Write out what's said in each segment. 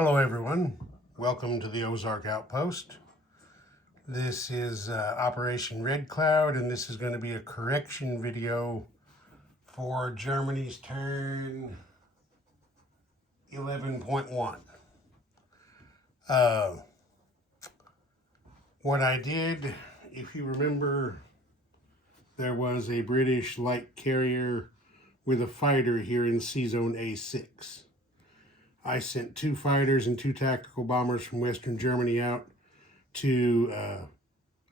Hello everyone, welcome to the Ozark Outpost. This is Operation Red Cloud, and this is going to be a correction video for Germany's turn 11.1. What I did, if you remember, there was a British light carrier with a fighter here in C-Zone A6. I sent 2 fighters and 2 tactical bombers from Western Germany out to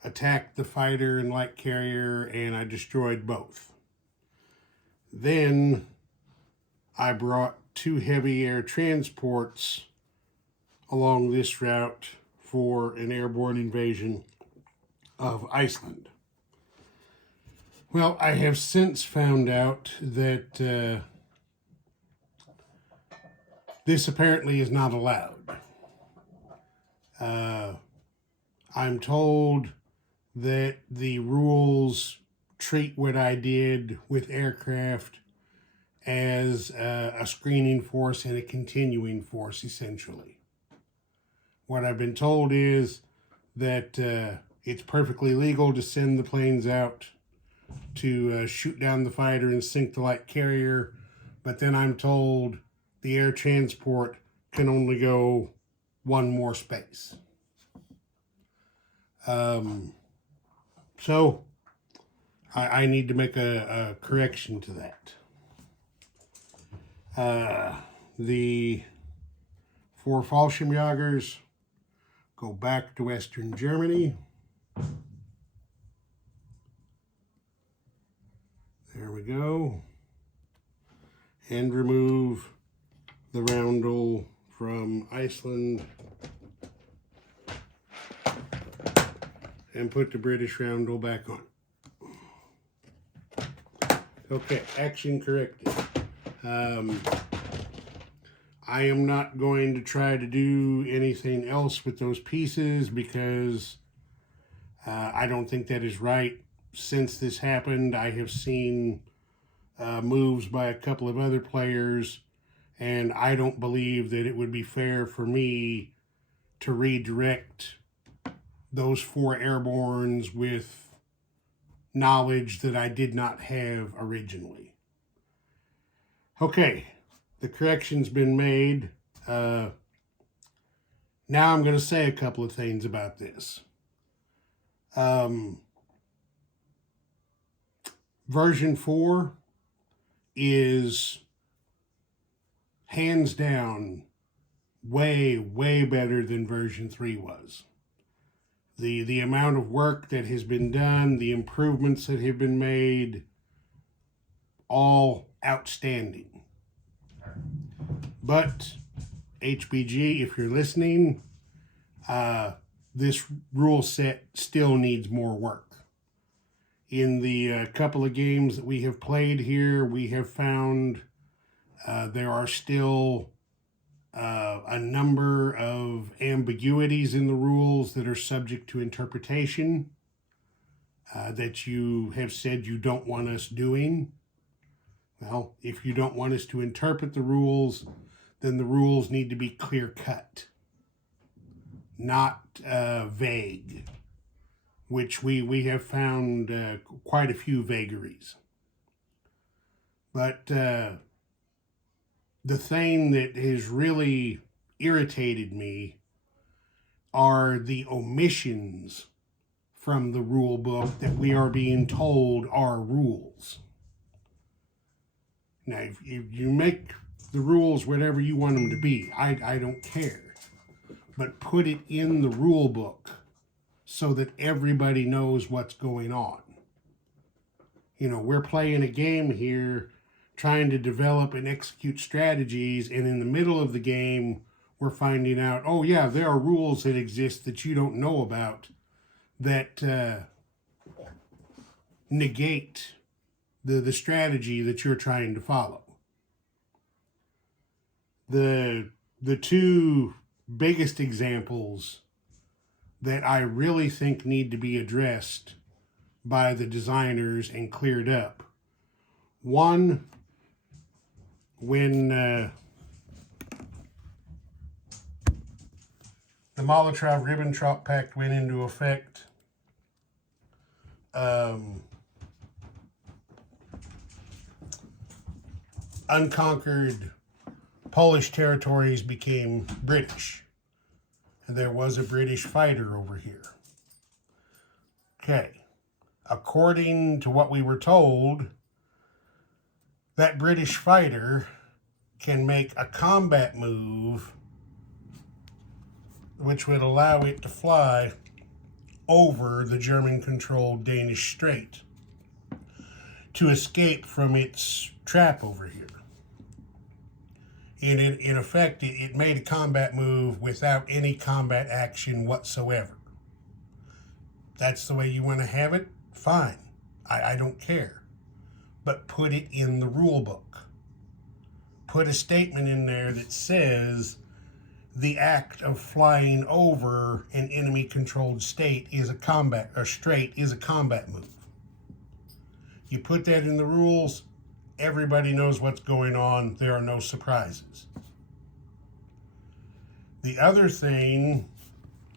attack the fighter and light carrier, and I destroyed both. Then I brought 2 heavy air transports along this route for an airborne invasion of Iceland. Well, I have since found out that this apparently is not allowed. I'm told that the rules treat what I did with aircraft as a screening force and a continuing force, essentially. What I've been told is that it's perfectly legal to send the planes out to shoot down the fighter and sink the light carrier, but then I'm told the air transport can only go one more space. So I need to make a correction to that. The 4 Fallschirmjägers go back to Western Germany. There we go. And remove the roundel from Iceland and put the British roundel back on. Okay, action corrected. I am not going to try to do anything else with those pieces because I don't think that is right. Since this happened, I have seen moves by a couple of other players, and I don't believe that it would be fair for me to redirect those 4 airbornes with knowledge that I did not have originally. Okay, the correction's been made. Now I'm going to say a couple of things about this. Version 4 is hands down way better than version 3 was. The amount of work that has been done, the improvements that have been made, all outstanding. But HBG, if you're listening, this rule set still needs more work. In the couple of games that we have played here, we have found there are still a number of ambiguities in the rules that are subject to interpretation that you have said you don't want us doing. Well, if you don't want us to interpret the rules, then the rules need to be clear-cut, not vague, which we have found quite a few vagaries. But the thing that has really irritated me are the omissions from the rule book that we are being told are rules. Now, if you make the rules whatever you want them to be, I don't care. But put it in the rule book so that everybody knows what's going on. You know, we're playing a game here, trying to develop and execute strategies, and in the middle of the game, we're finding out, oh yeah, there are rules that exist that you don't know about that negate the strategy that you're trying to follow. The 2 biggest examples that I really think need to be addressed by the designers and cleared up. One, when the Molotov-Ribbentrop Pact went into effect. Unconquered Polish territories became British. And there was a British fighter over here. Okay. According to what we were told, that British fighter can make a combat move which would allow it to fly over the German-controlled Danish Strait to escape from its trap over here. And in effect, it made a combat move without any combat action whatsoever. That's the way you want to have it? Fine. I don't care. But put it in the rule book. Put a statement in there that says the act of flying over an enemy-controlled state is a combat, or strait is a combat move. You put that in the rules, everybody knows what's going on. There are no surprises. The other thing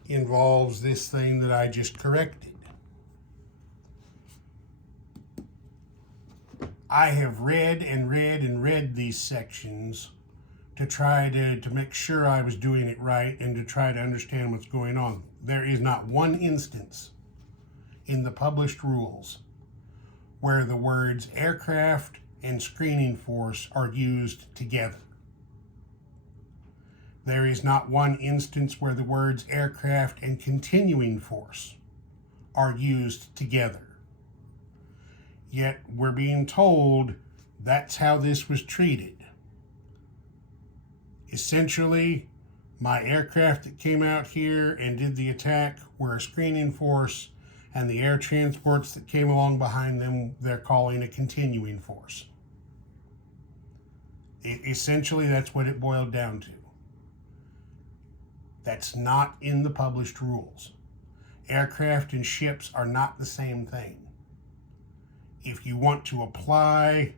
involves this thing that I just corrected. I have read and read and read these sections to try to make sure I was doing it right and to try to understand what's going on. There is not one instance in the published rules where the words aircraft and screening force are used together. There is not one instance where the words aircraft and continuing force are used together. Yet we're being told that's how this was treated. Essentially, my aircraft that came out here and did the attack were a screening force, and the air transports that came along behind them, they're calling a continuing force. Essentially, that's what it boiled down to. That's not in the published rules. Aircraft and ships are not the same thing. If you want to apply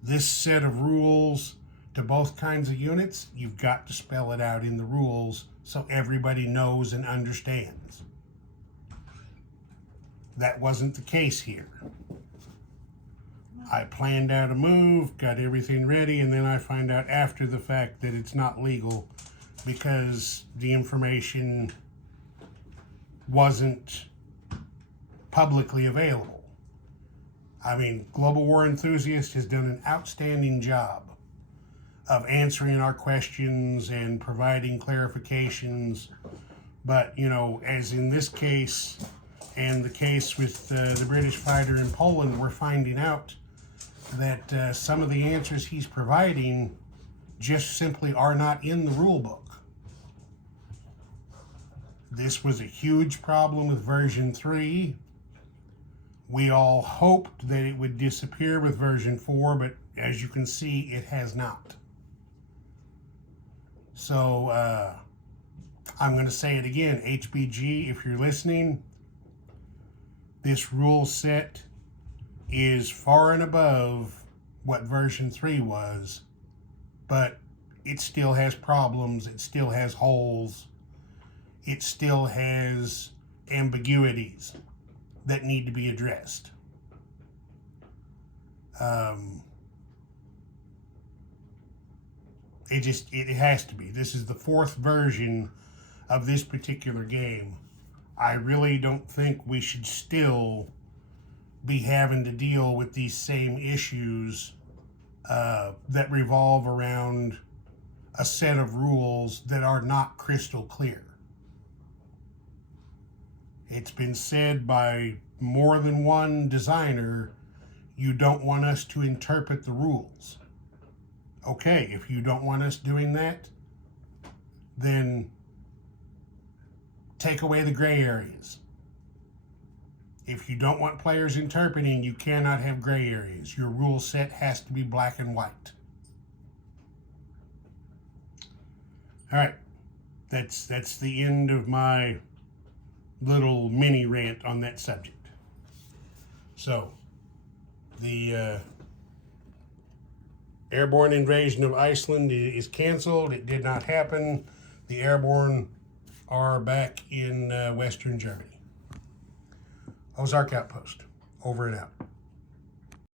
this set of rules to both kinds of units, you've got to spell it out in the rules so everybody knows and understands. That wasn't the case here. I planned out a move, got everything ready, and then I find out after the fact that it's not legal because the information wasn't publicly available. I mean, Global War Enthusiast has done an outstanding job of answering our questions and providing clarifications. But, you know, as in this case and the case with the British fighter in Poland, we're finding out that some of the answers he's providing just simply are not in the rule book. This was a huge problem with version 3. We all hoped that it would disappear with version 4, but as you can see, it has not. So I'm going to say it again, HBG, if you're listening, this rule set is far and above what version 3 was, but it still has problems, it still has holes, it still has ambiguities that need to be addressed. It has to be. This is the 4th version of this particular game. I really don't think we should still be having to deal with these same issues that revolve around a set of rules that are not crystal clear. It's been said by more than one designer, you don't want us to interpret the rules. Okay, if you don't want us doing that, then take away the gray areas. If you don't want players interpreting, you cannot have gray areas. Your rule set has to be black and white. All right, that's the end of my little mini rant on that subject. So, the airborne invasion of Iceland is canceled. It did not happen. The airborne are back in Western Germany. Ozark Outpost. Over and out.